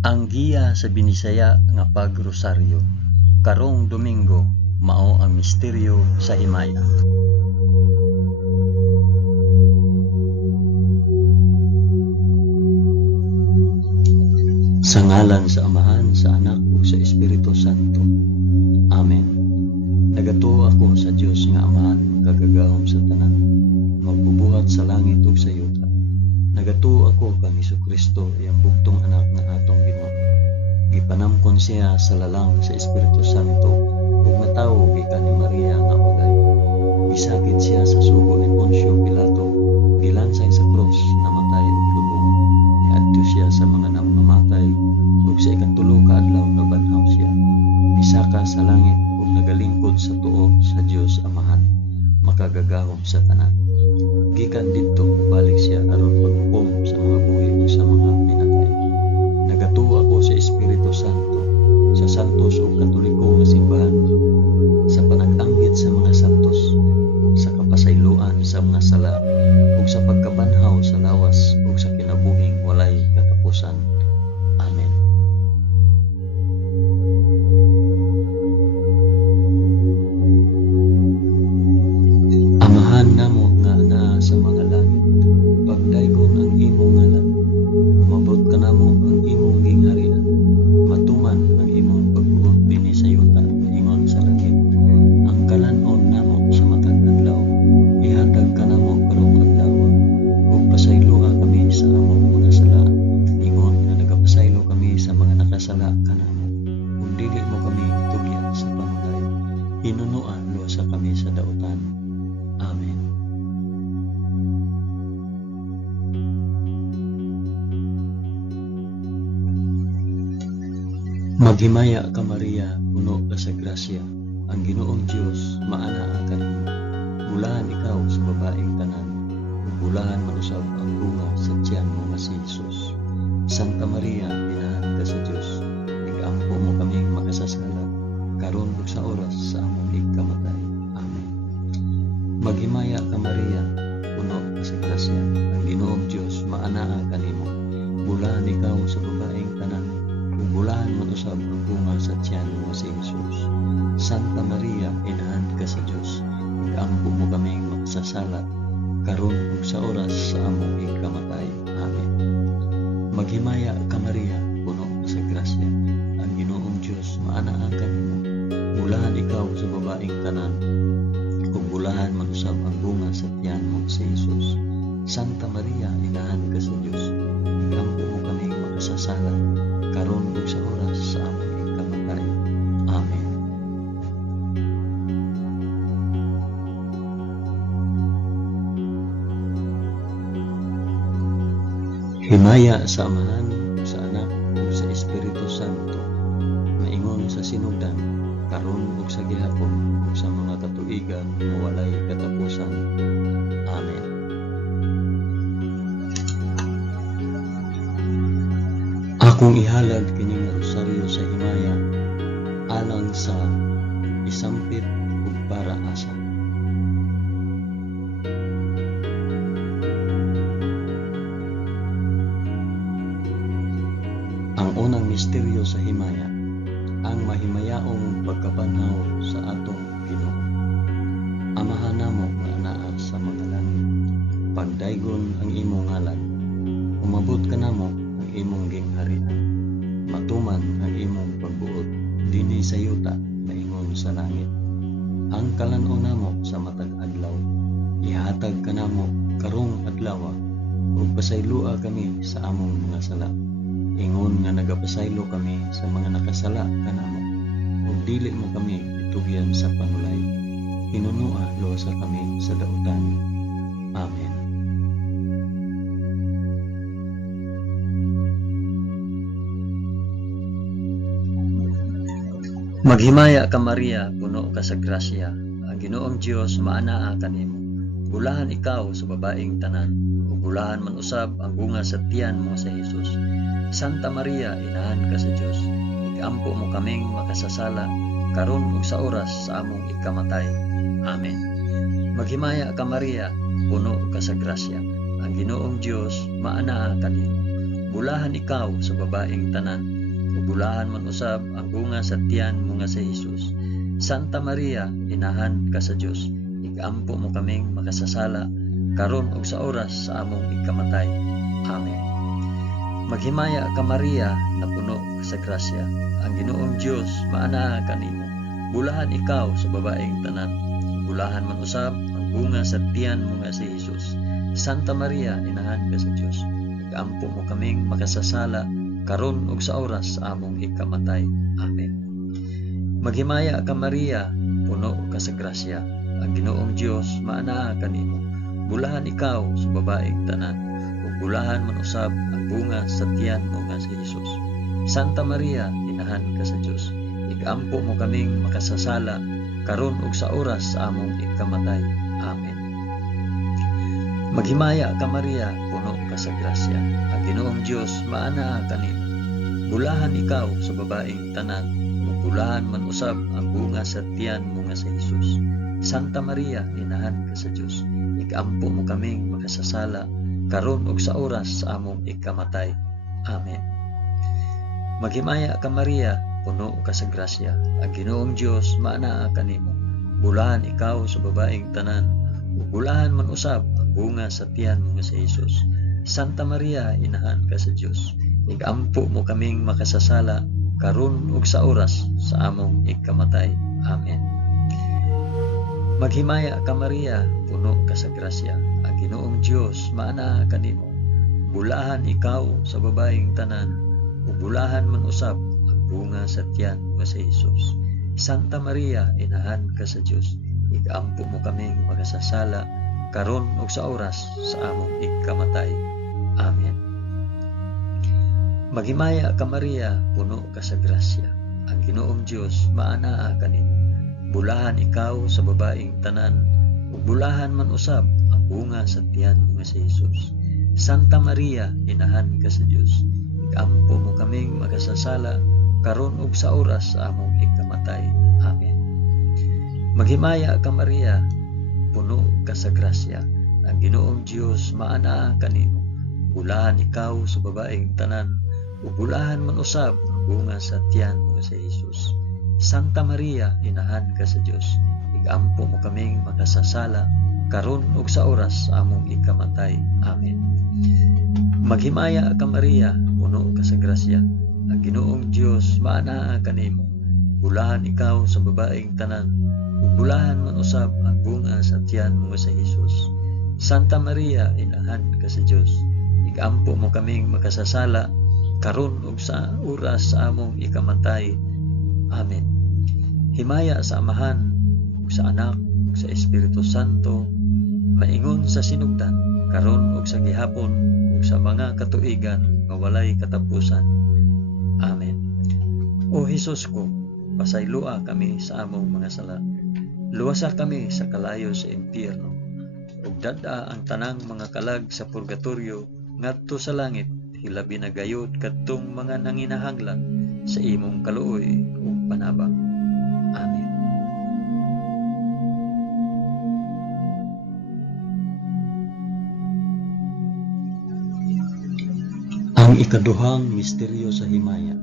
Ang giya sa Binisaya nga pagrosaryo. Karong Domingo mao ang misteryo sa himaya. Sa ngalan sa Amahan, sa Anak ug sa Espiritu Santo. Amen. Nagatuo ako sa Dios nga Amahan magkagagahom sa tanan, magbubuhat sa langit ug sa yuta. Nagatuo ako kang Hesukristo iyang bugtong anak nga atong Ginoo. Gipanamkon siya sa lalang sa Espiritu Santo ug natawo gikan ni Maria nga ulay. Gisakit siya sa sugo ni Poncio Pilato, gilansay sa krus, namatay ug lubong. Niadto siya sa mga namamatay ug sa ikatulo ka adlaw nabanhaw siya. Misaka sa langit ug nagalingkod sa tuo sa Dios Amahan, makagagahom sa tanan. Gikan didto mobalik siya aron paghukom sa mga buhi ug sa mga pinatay. Nagatuo ako sa Espiritu Santo, sa santos ug katoliko nga simbahan, sa panag-anggit sa mga santos, sa kapasayloan sa mga sala, ug sa pagkabanhaw sa lawas ug sa kinabuhing walay katapusan. Amen. Amahan namo nga naa sa mga langit, pagdaygon ang imong ngalan, umabot ka namo ang imong gingharian, matuman ang imong pagbuot dinhi sa yuta ingon sa langit. Ang kalanon namo sa matag adlaw, ihatag ka namo karong adlaw, ug pasayloa kami sa among mga sala, ingon nga nagapasaylo kami sa mga nakasala kanamo, ug dili mo kami tugyan sa pamulay, hinunoan lusa kami sa dautan. Amen. Maghimaya ka Maria, puno ka sa grasya, ang Ginoong Dios maanaa kanimo. Bulahan ikaw sa babaeng tanan, ug bulahan manusab ang bunga sa tiyan mo nga si Jesus. Santa Maria, inahan ka sa Dios, igampo mo kaming makasasala, karon ug sa oras sa among ikamatay. Amen. Maghimaya ka Maria, puno ka sa grasya, ang Ginoong Dios maanaa kanimo. Bulahan ikaw sa babaeng tanan, ug bulahan matusab ang bunga sa tiyan mo si Jesus. Santa Maria, inahan ka sa Dios, igampo mo kaming makasasala, karon ug sa oras sa among ikamatay. Amen. Maghimaya ka Maria, puno ka sa grasya, ang Ginoong Dios maanaa kanimo. Bulahan ikaw sa babaeng tanan, ug bulahan manusab ang bunga sa tiyan mo si Jesus. Santa Maria, inahan ka sa Dios, igampo mo kaming makasasala, karon ug sa oras sa among ikamatay. Amen. Himaya sa Amahan, sa Anak ug sa Espiritu Santo, maingon sa sinugdan, karon ug sa gihapon ug sa mga katuigan nga walay katapusan. Amen. Akong ihalad kining rosaryo sa himaya, alang sa isampit ug para asa. Ang unang misteryo sa himaya, ang mahimayaong pagkabanhaw sa atong Ginoo. Amahan namo nga anaa sa mga langit, pagdaygon ang imong ngalan, umabot ka namo ang imong gingharian, matuman ang imong pagbuot dinhi sa yuta maingon sa langit. Ang kalanon namo sa matag adlaw, ihatag ka namo karong adlaw, ug pasayloa kami sa among mga sala, ingon nga nagapasaylo kami sa mga nakasala kanamo, ug dili mo kami itugyan sa panulay, hinunoa lusa kami sa dautan. Amen. Maghimaya ka Maria, puno ka sa grasya, ang Ginoong Dios maanaa kanimo. Bulahan ikaw sa babaeng tanan, ug bulahan man usab ang bunga sa tiyan mo sa Jesus. Santa Maria, inahan ka sa Dios, igampo mo kaming makasasala, karon ug sa oras sa among ikamatay. Amen. Maghimaya ka Maria, puno ka sa grasya, ang Ginoong Dios maanaa kanimo. Bulahan bulahan ikaw sa babaeng tanan, ug bulahan man usab ang bunga sa tiyan mo nga si Jesus. Santa Maria, inahan ka sa Dios, igampo mo kaming makasasala karon ug sa oras sa among ikamatay. Amen. Maghimaya ka Maria, na puno sa grasya, ang Ginoong Dios maanaa kanimo. Bulahan ikaw sa babaeng tanan, bulahan man usab ang bunga sa tiyan mo nga si Jesus. Santa Maria, inahan ka sa Dios, igampo mo kaming makasasala karon ug sa oras sa among ikamatay. Amen. Maghimaya ka Maria, puno ka sa grasya, ang Ginoong Dios maanaa kanimo. Bulahan ikaw sa babaeng tanan, ug bulahan man usab ang bunga sa tiyan mo nga si Jesus. Santa Maria, inahan ka sa Dios, igampo mo kaming makasasala karon ug sa oras sa among ikamatay. Amen. Maghimaya ka Maria, puno ka sa grasya, ang Ginoong Dios maanaa kanimo. Bulahan ikaw sa babaeng tanan, ug bulahan man usab ang bunga sa tiyan mo nga si Jesus. Santa Maria, inahan ka sa Dios, igampo mo kaming makasasala karon ug sa oras sa among ikamatay. Amen. Maghimaya ka Maria, puno ka sa grasya, ang Ginoong Dios maanaa kanimo. Bulahan ikaw sa babaeng tanan, ug bulahan man usab ang bunga sa tiyan mo nga si Jesus. Santa Maria, inahan ka sa Dios, igampo mo kaming makasasala karon ug sa oras sa among ikamatay. Amen. Maghimaya ka Maria, puno ka sa grasya, ang Ginoong Dios maanaa kanimo. Bulahan ikaw sa babaeng tanan, ug bulahan man usab ang bunga sa tiyan mo nga si Jesus. Santa Maria, inahan ka sa Dios, igampo mo kaming makasasala karon ug sa oras sa among ikamatay. Amen. Maghimaya ka Maria, puno ka sa grasya, ang Ginoong Dios maanaa kanimo. Bulahan ikaw sa babaeng tanan, ug bulahan man usab ang bunga sa tiyan mo nga si Jesus. Santa Maria, inahan ka sa Dios, igampo mo kaming makasasala karon ug sa oras sa among ikamatay. Amen. Maghimaya ka Maria, puno ka sa grasya, ang Ginoong Dios maanaa kanimo. Bulahan ikaw sa babaeng tanan, ug bulahan man usab ang bunga sa tiyan mo nga si Jesus. Santa Maria, inahan ka sa Dios, igampo mo kaming makasasala karon ug sa oras sa among ikamatay. Amen. Maghimaya ka Maria, puno ka sa grasya, ang Ginoong Dios maanaa kanimo. Bulahan ikaw sa babaeng tanan, ug bulahan man usab ang bunga sa tiyan mo nga si Jesus. Santa Maria, inahan ka sa Dios, igampo mo kaming makasasala karon ug sa oras sa among ikamatay. Amen. Himaya sa Amahan, ug sa Anak, ug sa Espiritu Santo, maingon sa sinugdan, karon ug sa gihapon, ug sa mga katuigan nga walay katapusan. Amen. O Hesus ko, pasaylua kami sa among mga sala. Luwasa kami sa kalayo sa impyerno, ug dad-a ang tanang mga kalag sa purgatorio ngadto sa langit, hilabi na gayud kadtong mga nanginahanglan sa imong kaluoy ug panabang. Amen. Ang ikaduhang misteryo sa himaya,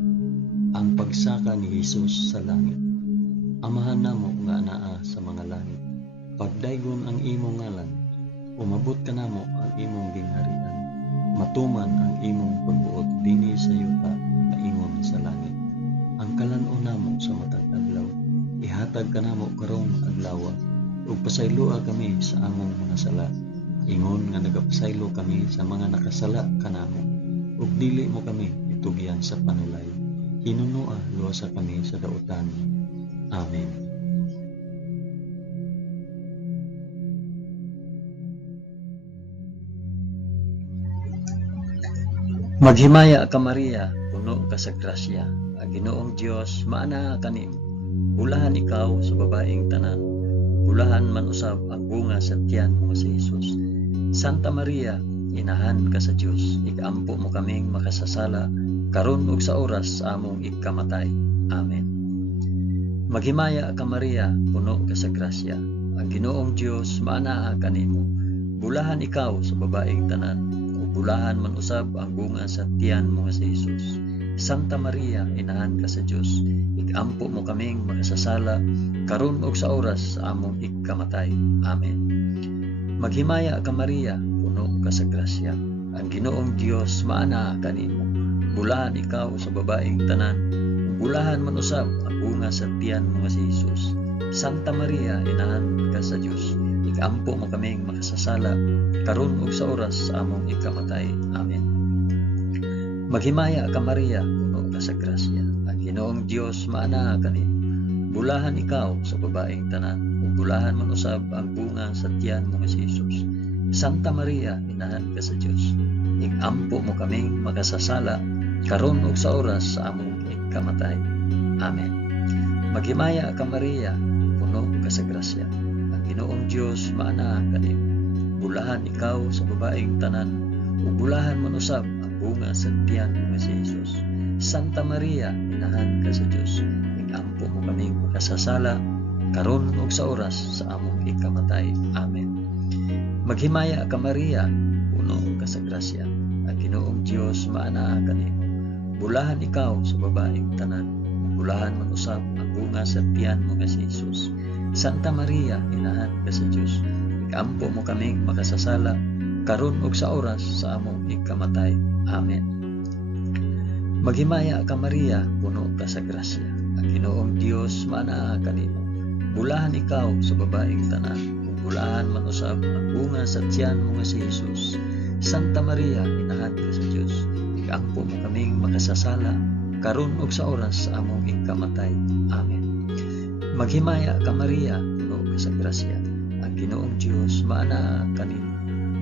ang pagsaka ni Jesus sa langit. Amahan namo nga anaa sa mga langit, pagdaygon ang imong ngalan, umabot ka namo ang imong gingharian, matuman ang imong pagbuot dinhi sa yuta na ingon sa langit. Ang kalan-o namo sa matag adlaw, ihatag ka namo karong adlaw, ug pasaylua kami sa among mga sala, ingon nga nagapasaylo kami sa mga nakasala kanamo, ug dili mo kami itugyan sa panulay, hinunua luwasa kami sa dautan. Amen. Maghimaya ka Maria, puno ka sa grasya, ang Ginoong Dios maanaa kanimo. Bulahan ikaw sa babaeng tanan, bulahan man usab ang bunga sa tiyan mo si Jesus. Santa Maria, inahan ka sa Dios, igampo mo kaming makasasala karon ug sa oras sa among ikamatay. Amen. Maghimaya ka Maria, puno ka sa grasya, ang Ginoong Dios maanaa kanimo. Bulahan ikaw sa babaeng tanan, ug bulahan man usab ang bunga sa tiyan mo nga si Jesus. Santa Maria, inahan ka sa Dios, igampo mo kaming makasasala karon ug sa oras sa among ikamatay. Amen. Maghimaya ka Maria, puno ka sa grasya. Ang Ginoong Dios maana kanimo. Bulahan ikaw sa babaeng tanan, bulahan man usab ang bunga sa tiyan mo nga si Jesus. Santa Maria, inahan ka sa Dios, igampo mo kaming makasasala karon ug sa oras sa among ikamatay. Amen. Maghimaya ka Maria, puno ka sa grasya. Ang Ginoong Dios maana kanimo. Bulahan ikaw sa babaeng tanan, ug bulahan man usab ang bunga sa tiyan mo nga si Jesus. Santa Maria, inahan ka sa Dios, igampo mo kaming makasasala karon ug sa oras sa among ikamatay. Amen. Maghimaya ka Maria, puno ka sa grasya. Ang Ginoong Dios maana kanimo. Bulahan ikaw sa babaeng tanan, ug bulahan man usab bunga sa tiyan mo si Jesus. Santa Maria, inahan ka sa Dios, igampo mo kaming makasasala karon ug sa oras sa among ikamatay. Amen. Maghimaya ka Maria, puno ka sa grasya. Ang Ginoong Dios maana kanimo. Bulahan ikaw sa babaeng tanan, bulahan man usab ang bunga sa tiyan mo si Jesus. Santa Maria, inahan ka sa Dios, igampo mo kaming makasasala karon ug sa oras sa among ikamatay. Amen. Maghimaya ka Maria, puno ka sa grasya. Ang Ginoong Dios maana kanimo. Bulahan ikaw sa babaeng tanan, bulahan man usab ang bunga sa tiyan mo nga si Jesus. Santa Maria, inahan ka sa Dios, igampo mo kaming makasasala karon ug sa oras sa among ikamatay. Amen. Maghimaya ka Maria, puno ka sa grasya. Ang Ginoong Dios maana kanimo.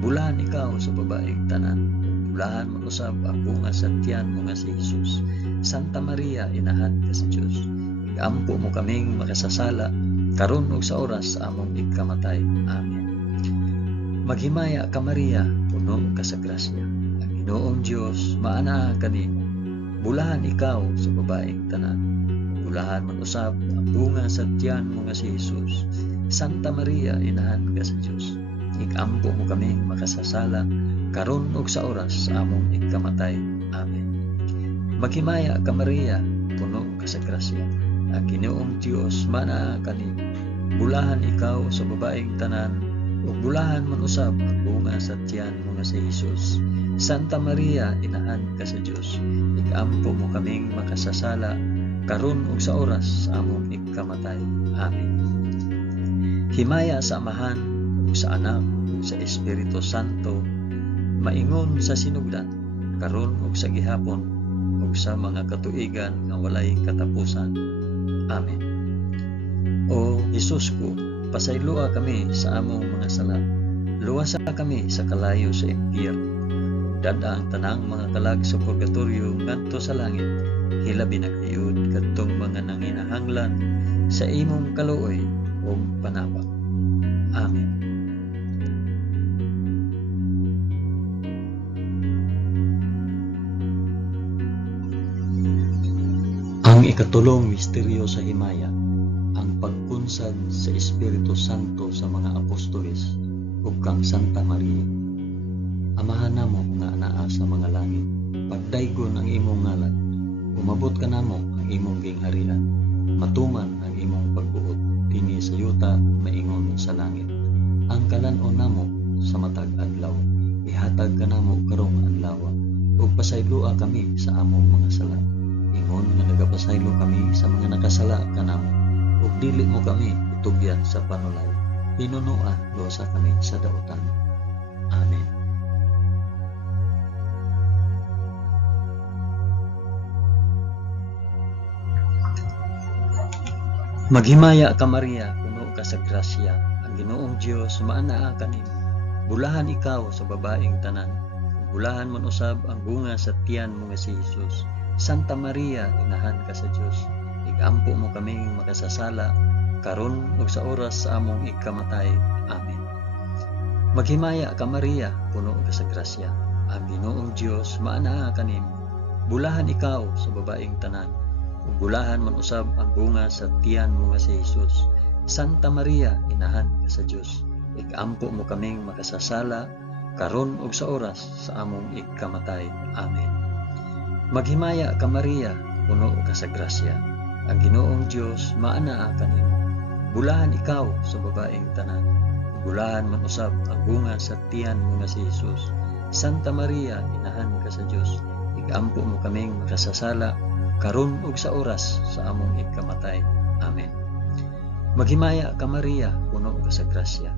Bulahan ikaw sa babaeng tanan, bulahan man usab ang bunga sa tiyan mo nga si Jesus. Santa Maria, inahan ka sa Dios, igampo mo kaming makasasala karon ug sa oras sa among ikamatay. Amen. Maghimaya ka Maria, puno ka sa grasya. Ang Ginoong Dios maana kanimo. Bulahan ikaw sa babaeng tanan, bulahan man usab ang bunga sa tiyan mo nga si Jesus. Santa Maria, inahan ka sa Dios, igampo mo kaming makasasala karon ug sa oras sa among ikamatay. Amen. Maghimaya ka Maria, puno ka sa grasya. Ang Ginoong Dios maana kanimo. Bulahan ikaw sa babaeng tanan, ug bulahan man usab ang bunga sa tiyan mo nga si Jesus. Santa Maria, inahan ka sa Dios, igampo mo kaming makasasala karon ug sa oras sa among ikamatay. Amen. Himaya sa Amahan, sa Anak, sa Espiritu Santo, maingon sa sinugdan, karon ug sa gihapon, ug sa mga katuigan nga walay katapusan. Amen. O Jesus ko, pasaylua kami sa among mga sala, luwasa kami sa kalayo sa impyerno, dada ang tanang mga kalag sa purgatorio ngadto sa langit, hilabi na kayud kadtong mga nanginahanglan sa imong kaluoy ug panabang. Amen. Ang ikatulong misteryo sa himaya, ang pagkunsad sa Espiritu Santo sa mga apostoles ug kang Santa Maria. Amahan namo nga anaa sa mga langit, pagdaygon ang imong ngalan, umabot ka namo ang imong gingharian, matuman ang imong pagbuot dinhi sa yuta maingon sa langit. Ang kalan-on namo sa matag adlaw, ihatag ka namo karong adlaw, ug pasaylua kami sa among mga sala. Ingon nga nagapasaylo kami sa mga nakasala kanamo, ug dili mo kami itugyan sa panulay. Hinunoa losa kami sa dautan. Amen. Maghimaya ka Maria, puno ka sa grasya. Ang Ginoong Dios maanaa kanimo. Bulahan ikaw sa babaeng tanan, bulahan man usab ang bunga sa tiyan mo nga si Jesus. Santa Maria, inahan ka sa Dios, igampo mo kaming makasasala karon ug sa oras sa among ikamatay. Amen. Maghimaya ka Maria, puno ka sa grasya. Ang Ginoong Dios maanaa kanimo. Bulahan ikaw sa babaeng tanan, ug bulahan man usab ang bunga sa tiyan mo nga si Jesus. Santa Maria, inahan ka sa Dios, igampo mo kaming makasasala karon ug sa oras sa among ikamatay. Amen. Maghimaya ka Maria, puno ka sa grasya. Ang Ginoong Dios maanaa kanimo. Bulahan ikaw sa babaeng tanan. Bulahan man usab ang bunga sa tiyan mo nga si Jesus. Santa Maria, inahan ka sa Dios. Igampo mo kaming makasasala karon ug sa oras sa among ikamatay. Amen. Maghimaya ka Maria, puno ka sa grasya.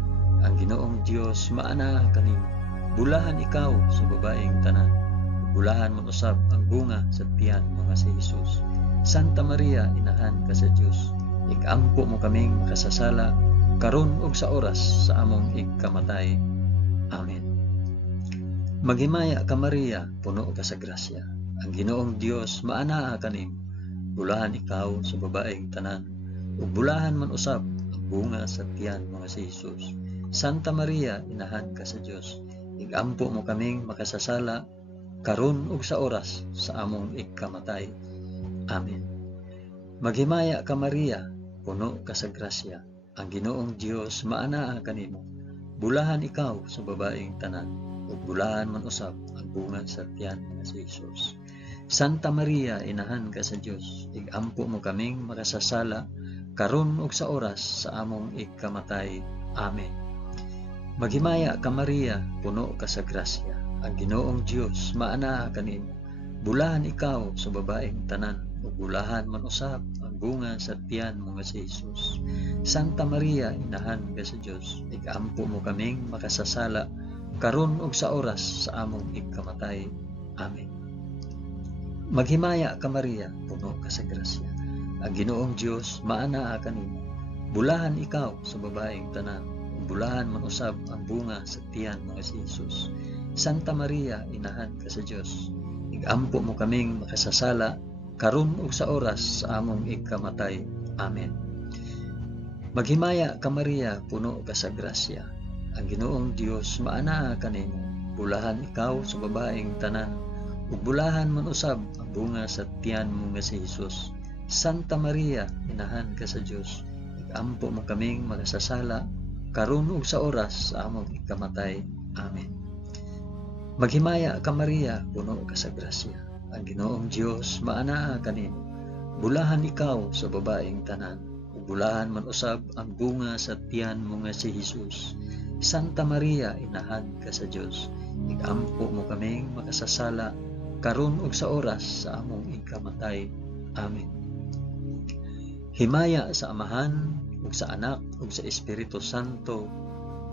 Ang Ginoong Dios maanaa kanimo. Bulahan ikaw sa babaeng tanan. Bulahan man usab ang bunga sa tiyan mo nga si Jesus. Santa Maria, inahan ka sa Dios. Igampo mo kaming makasasala karon ug sa oras sa among ikamatay. Amen. Maghimaya ka Maria, puno ka sa grasya. Ang Ginoong Dios maanaa kanimo. Bulahan ikaw sa babaeng tanan. Ug bulahan man usab ang bunga sa tiyan mo nga si Jesus. Santa Maria, inahan ka sa Dios. Igampo mo kaming makasasala karon ug sa oras sa among ikamatay. Amen. Maghimaya ka Maria, puno ka sa grasya. Ang Ginoong Dios maanaa kanimo. Bulahan ikaw sa babaeng tanan. Ug bulahan man usab ang bunga sa tiyan nga si Jesus. Santa Maria, inahan ka sa Dios. Igampo mo kaming makasasala karon ug sa oras sa among ikamatay. Amen. Maghimaya ka Maria, puno ka sa grasya. Ang Ginoong Dios maanaa kanimo. Bulahan ikaw sa babaeng tanan. Ug bulahan man usab ang bunga sa tiyan mo nga si Jesus. Santa Maria, inahan ka sa Dios. Igampo mo kaming makasasala karon ug sa oras sa among ikamatay. Amen. Maghimaya ka Maria, puno ka sa grasya. Ang Ginoong Dios maanaa kanimo. Bulahan ikaw sa babaeng tanan. Ug bulahan man usab ang bunga sa tiyan mo nga si Jesus. Santa Maria, inahan ka sa Dios. Igampo mo kaming makasasala karon ug sa oras sa among ikamatay. Amen. Maghimaya ka Maria, puno ka sa grasya. Ang Ginoong Dios maanaa kanimo. Bulahan ikaw sa babaeng tanan. Ug bulahan man usab ang bunga sa tiyan mo nga si Jesus. Santa Maria, inahan ka sa Dios. Igampo mo kaming makasasala karon ug sa oras sa among ikamatay. Amen. Maghimaya ka Maria, puno ka sa grasya. Ang Ginoong Dios maanaa kanimo. Bulahan ikaw sa babaeng tanan. Ug bulahan man usab ang bunga sa tiyan mo nga si Jesus. Santa Maria, inahan ka sa Dios. Igampo mo kaming makasasala karon ug sa oras sa among ikamatay. Amen. Himaya sa Amahan ug sa Anak ug sa Espiritu Santo,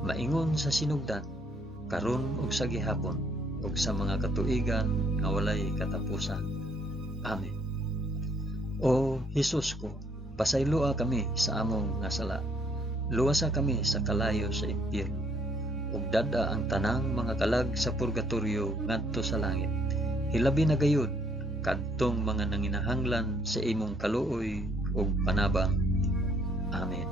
maingon sa sinugdan, karon ug sa gihapon, ug sa mga katuigan nga walay katapusan. Amen. O Hesus ko, pasayloa kami sa among nga sala. Luwasa kami sa kalayo sa impyerno. Ug dada ang tanang mga kalag sa purgatorio ngadto sa langit. Hilabi na gayud kadtong mga nanginahanglan sa imong kaluoy ug panabang. Amen.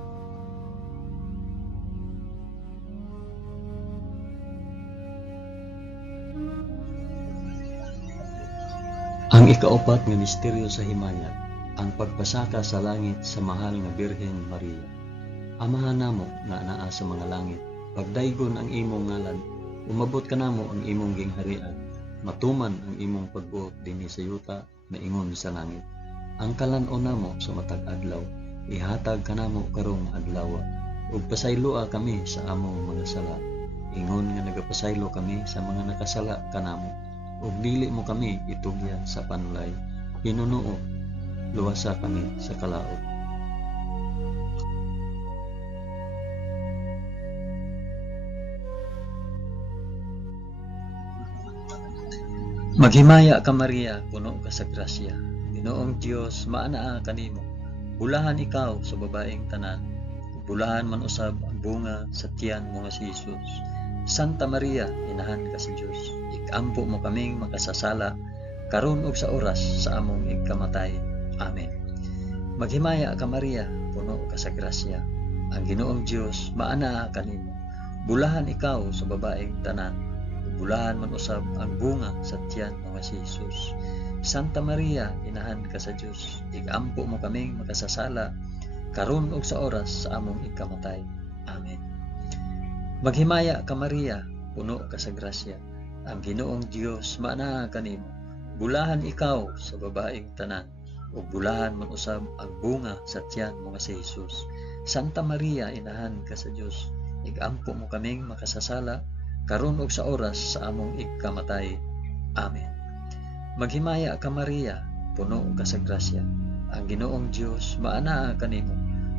Ang ikaapat nga misteryo sa himaya, ang pagpasaka sa langit sa mahal nga Birhen Maria. Amahan namo nga anaa sa mga langit, pagdaygon ang imong ngalan, umabot ka namo ang imong gingharian, matuman ang imong pagbuot dinhi sa yuta maingon sa langit. Ang kalan-on namo sa matag adlaw, ihatag kanamo karong adlaw, ug pasayloa kami sa among mga sala. Ingon nga nagapasaylo kami sa mga nakasala kanamo, ug dili mo kami itugyan sa panulay. Hinunuo, luwasa kami sa kalaot. Maghimaya ka Maria, puno ka sa grasya. Ginoong Dios maanaa kanimo. Bulahan ikaw sa babaeng tanan. Bulahan man usab ang bunga sa tiyan mo nga si Jesus. Santa Maria, inahan ka sa Dios. Igampo mo kaming makasasala karon ug sa oras sa among ikamatay. Amen. Maghimaya ka Maria, puno ka sa grasya. Ang Ginoong Dios maanaa kanimo. Bulahan ikaw sa babaeng tanan. Bulahan man usab ang bunga sa tiyan mo nga si Jesus. Santa Maria, inahan ka sa Dios. Igampo mo kaming makasasala karon ug sa oras sa among ikamatay. Amen. Maghimaya ka Maria, puno ka sa grasya. Ang Ginoong Dios maanaa kanimo. Bulahan ikaw sa babaeng tanan, ug bulahan man usab ang bunga sa tiyan mo nga si Jesus. Santa Maria, inahan ka sa Dios, igampo mo kaming makasasala karon ug sa oras sa among igkamatay. Amen. Maghimaya ka Maria, puno ka sa grasya. Ang Ginoong Dios maanaa kanimo.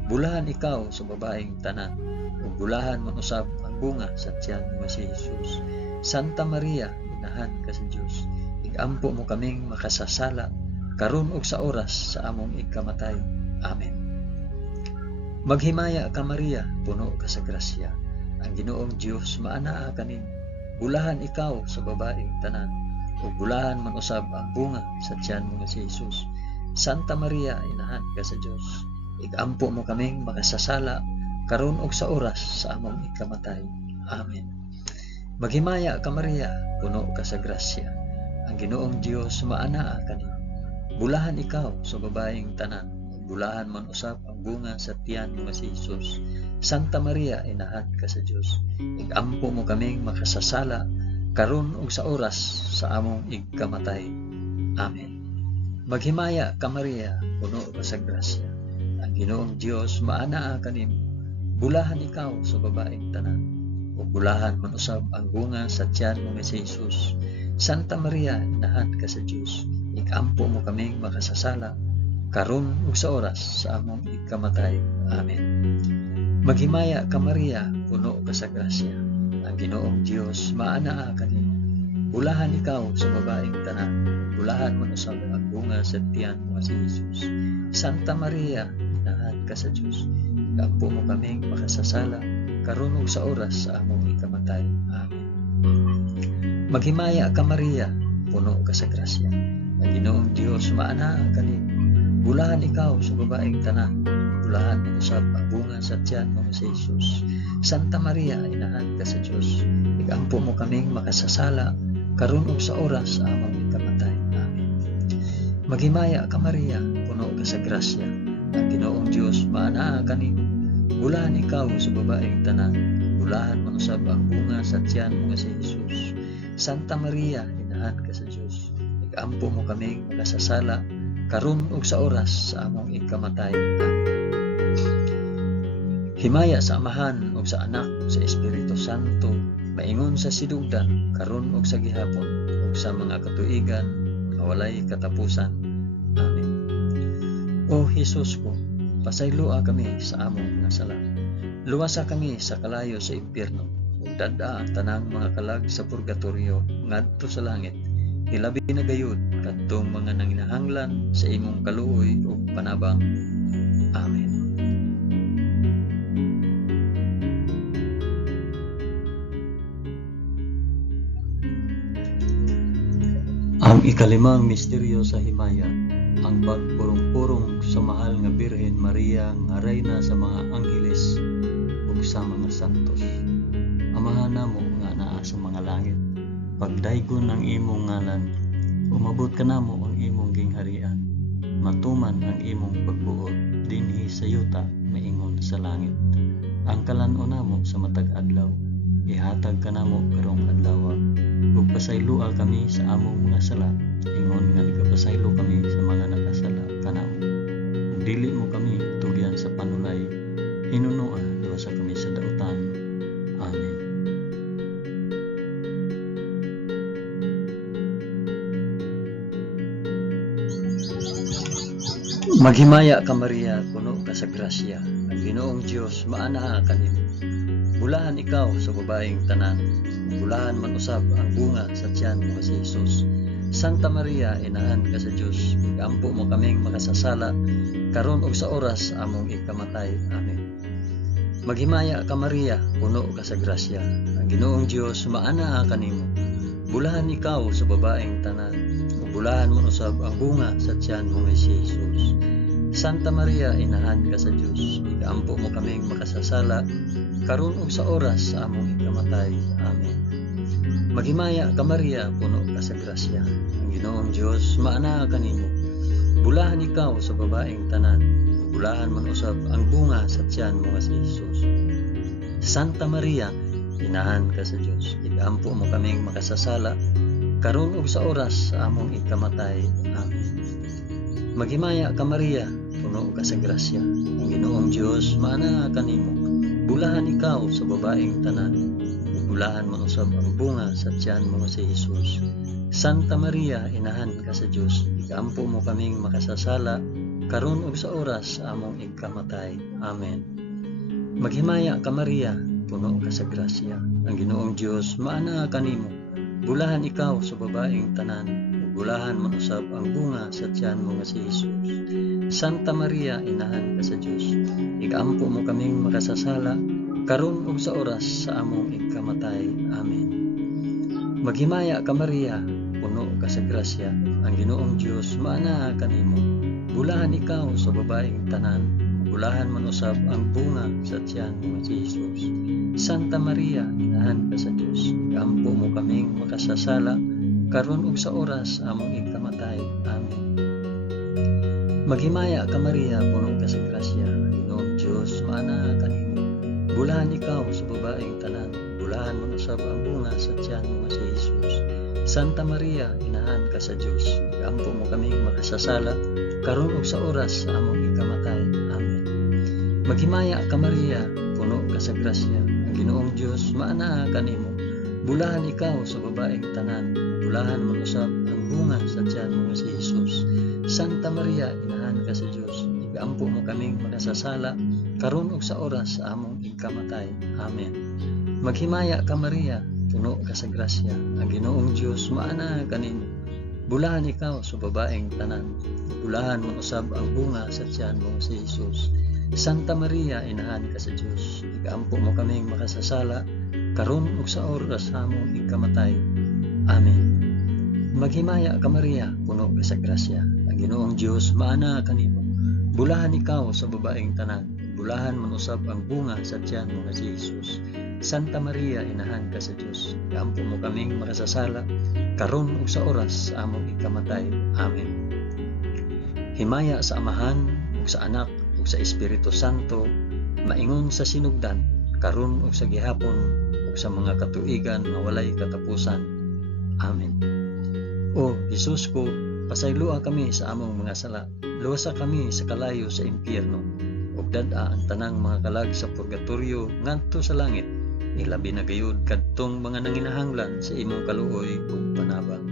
Bulahan ikaw sa babaeng tanan, ug bulahan man usab ang bunga sa tiyan mo nga si Jesus. Santa Maria, inahan ka sa Dios, igampo mo kaming makasasala karon ug sa oras sa among igkamatay. Amen. Maghimaya ka Maria, puno ka sa grasya. Ang Ginoong Dios maanaa kanimo. Bulahan ikaw sa babaeng tanan, ug bulahan man usab ang bunga sa tiyan mo nga si Jesus. Santa Maria, inahan ka sa Dios, igampo mo kaming makasasala karon ug sa oras sa among igkamatay. Amen. Maghimaya ka Maria, puno ka sa grasya. Ang Ginoong Dios maanaa kanimo. Bulahan ikaw sa babaeng tanan, bulahan man usab ang bunga sa tiyan mo nga si Jesus. Santa Maria, inahan ka sa Dios, igampo mo kaming makasasala karon ug sa oras sa among igkamatay. Amen. Maghimaya ka Maria, puno ka sa grasya. Ang Ginoong Dios maanaa kanimo. Bulahan ikaw sa babaeng tanan, ug bulahan man usab ang bunga sa tiyan mo nga si Jesus. Santa Maria, inahan ka sa Dios, igampo mo kaming makasasala karon ug sa oras sa among igkamatay. Amen. Maghimaya ka Maria, puno ka sa grasya. Ang Ginoong Dios maanaa kanimo. Bulahan ikaw sa babaeng tanan, bulahan man usab ang bunga sa tiyan mo nga si Jesus. Santa Maria, inahan ka sa Dios, igampo mo kaming makasasala karon ug sa oras sa among ikamatay. Amen. Maghimaya ka Maria, puno ka sa grasya. Ang Ginoong Dios maanaa kanimo. Bulahan ikaw sa babaeng tanan, bulahan man usab ang bunga sa tiyan mo nga si Jesus. Santa Maria, inahan ka sa Dios, igampo mo kaming makasasala karon ug sa oras sa among ikamatay. Amen. Maghimaya ka Maria, puno ka sa grasya. Ang Ginoong Dios maanaa kanimo. Bulahan ikaw sa babaeng tanan, bulahan man usab ang bunga sa tiyan mo nga si Jesus. Santa Maria, inahan ka sa Dios, igampo mo kaming makasasala karon ug sa oras sa among ikamatay. Amen. Himaya sa Amahan ug sa Anak ug sa Espiritu Santo, maingon sa sidugdan karon ug sa gihapon ug sa mga katuigan nga walay katapusan. Amen. O Jesus ko, pasayloa kami sa among mga sala. Luwasa kami sa kalayo sa impyerno, ug dad-a ang tanang mga kalag sa purgatorio ngadto sa langit. Hilabi na gayud kadtong mga nanginahanglan sa imong kaluoy ug panabang. Amen. Ang ikalimang misteryo sa himaya, ang pagpurong-purong sa mahal nga Birhen Maria nga reyna sa mga angheles ug sa mga santos. Amahan namo nga naa sa mga langit, pagdaygon ang imong ngalan, umabot ka namo ang imong gingharian, matuman ang imong pagbuot dinhi sa yuta maingon sa langit. Ang kalan-o namo sa matag adlaw, ihatag ka namo karong adlaw, ug pasaylua kami sa among mga sala, ingon nga nagapasaylo kami sa mga nakasala kanamo. Ug dili mo kami tugyan sa panulay, hinunoa luwasa kami sa dautan. Amen. Maghimaya ka Maria, puno ka sa grasya. Ang Ginoong Dios maanaa kanimo. Bulahan ikaw sa babaeng tanan, bulahan man usab ang bunga sa tiyan mo nga si Jesus. Santa Maria, inahan ka sa Dios, igampo mo kaming makasasala karon ug sa oras sa among ikamatay. Amen. Maghimaya ka Maria, puno ka sa grasya. Ang Ginoong Dios maanaa kanimo. Bulahan ikaw sa babaeng tanan, ug bulahan man usab ang bunga sa tiyan mo nga si Jesus. Santa Maria, inahan ka sa Dios, igampo mo kaming makasasala karon ug sa oras sa among ikamatay. Amen. Maghimaya ka Maria, puno ka sa grasya. Ang Ginoong Dios maanaa kanimo. Bulahan ikaw sa babaeng tanan, bulahan man usab ang bunga sa tiyan mo nga si Jesus. Santa Maria, inahan ka sa Dios. Igampo mo kaming makasasala karon ug sa oras sa among ikamatay. Amen. Maghimaya ka Maria, puno ka sa grasya. Ang Ginoong Dios maana kanimo. Bulahan ikaw sa babaeng tanan. Bulahan mo usab ang bunga sa tiyan mo si Jesus. Santa Maria, inahan ka sa Dios. Igampo mo kaming makasasala karon ug sa oras sa among ikamatay. Amen. Maghimaya ka Maria, puno ka sa grasya. Ang Ginoong Dios maana kanimo. Bulahan ikaw sa babaeng tanan. Bulahan man usab ang bunga sa tiyan mo nga si Jesus. Santa Maria, inahan ka sa Dios. Igampo mo kaming makasasala karon ug sa oras sa among ikamatay. Amen. Maghimaya ka Maria, puno ka sa grasya. Ang Ginoong Dios maana kanimo. Bulahan ikaw sa babaeng tanan. Bulahan man usab ang bunga sa tiyan mo nga si Jesus. Santa Maria, inahan ka sa Dios. Igampo mo kaming makasasala karon ug sa oras sa among ikamatay. Amen. Maghimaya ka Maria, puno ka sa grasya. Ang Ginoong Dios maana kanimo. Bulahan ikaw sa babaeng tanan. Bulahan man usab ang bunga sa tiyan mo nga si Jesus. Santa Maria, inahan ka sa Dios. Igampo mo kaming makasasala karon ug sa oras sa among ikamatay. Amen. Maghimaya ka Maria, puno ka sa grasya. Ang Ginoong Dios maana kanimo. Bulahan ikaw sa babaeng tanan. Bulahan man usab ang bunga sa tiyan mo nga si Jesus. Santa Maria, inahan ka sa Dios. Igampo mo kaming makasasala karon ug sa oras sa among ikamatay. Amen. Maghimaya ka Maria, puno ka sa grasya. Ang Ginoong Dios maana kanimo. Bulahan ikaw sa babaeng tanan. Bulahan man usab ang bunga sa tiyan mo nga si Jesus. Santa Maria, inahan ka sa Dios. Igampo mo kaming makasasala karon ug sa oras sa among ikamatay. Amen. Maghimaya ka Maria, puno ka sa grasya. Ang Ginoong Dios maana kanimo. Bulahan ikaw sa babaeng tanan. Bulahan man usab ang bunga sa tiyan mo nga si Jesus. Santa Maria, inahan ka sa Dios. Igampo mo kaming makasasala karon ug sa oras sa among ikamatay. Amen. Himaya sa Amahan ug sa Anak ug sa Espiritu Santo, maingon sa sinugdan karon ug sa gihapon ug sa mga katuigan nga walay katapusan. Amen. O Jesus ko, pasayloa kami sa among mga sala. Luwasa kami sa kalayo sa impyerno. Ug dad-a ang tanang mga kalag sa purgatorio ngadto sa langit. Ilabi na gayud kadtong mga nanginahanglan sa imong kaluoy ug panabang.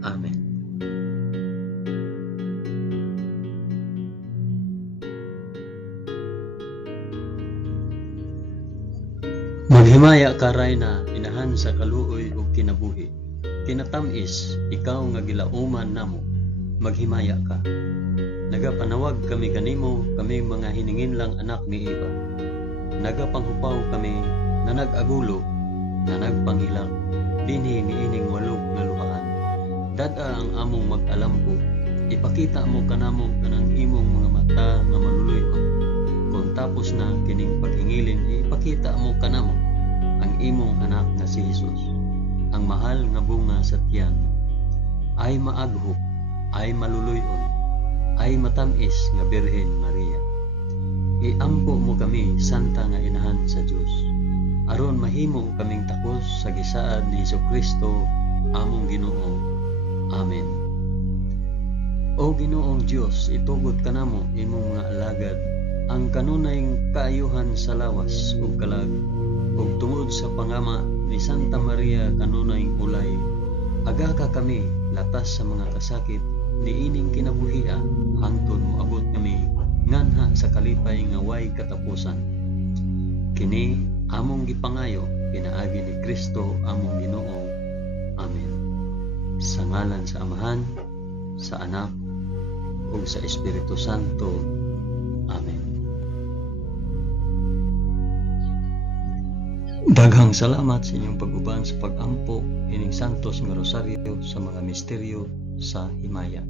Amen. Maghimaya ka Rayna, inahan sa kaluoy ug kinabuhi. Kinatamis, ikaw nga gilauman namo. Maghimaya ka. Nagapanawag kami kanimo, kami mga hiningin lang anak ni Eva. Nagapanghupaw kami na nag-agulo, na nagpangilang, dinhi niining walog nga luhaan. Dad-a ang among mag-alambo, ipakita mo kanamo kanang imong mga mata nga maluluyon. Kung tapos na kining paghingilin, ipakita mo kanamo ang imong anak na si Jesus. Ang mahal nga bunga sa tiyan, ay maaghok, ay maluluyon, ay matamis nga Birhen Maria. Iampo mo kami, Santa nga inahan sa Dios, aron mahimo kaming takos sa gisaad ni Jesucristo, among Ginoo. Amen. O Ginoong Dios, itugod kanamo imong mga alagad ang kanunayng kaayuhan sa lawas ug kalag, ug tungod sa pangama ni Santa Maria kanunayng ulay, aga ka kami latas sa mga kasakit niining kinabuhia hangtod moabot kami nganha sa kalipay nga way katapusan. Kini among gipangayo pinaagi ni Kristo among Ginoo. Amen. Sa ngalan sa Amahan, sa Anak, ug sa Espiritu Santo. Amen. Daghang salamat sa inyong pag-uban sa pag-ampo ining santos nga rosaryo sa mga misteryo sa himaya.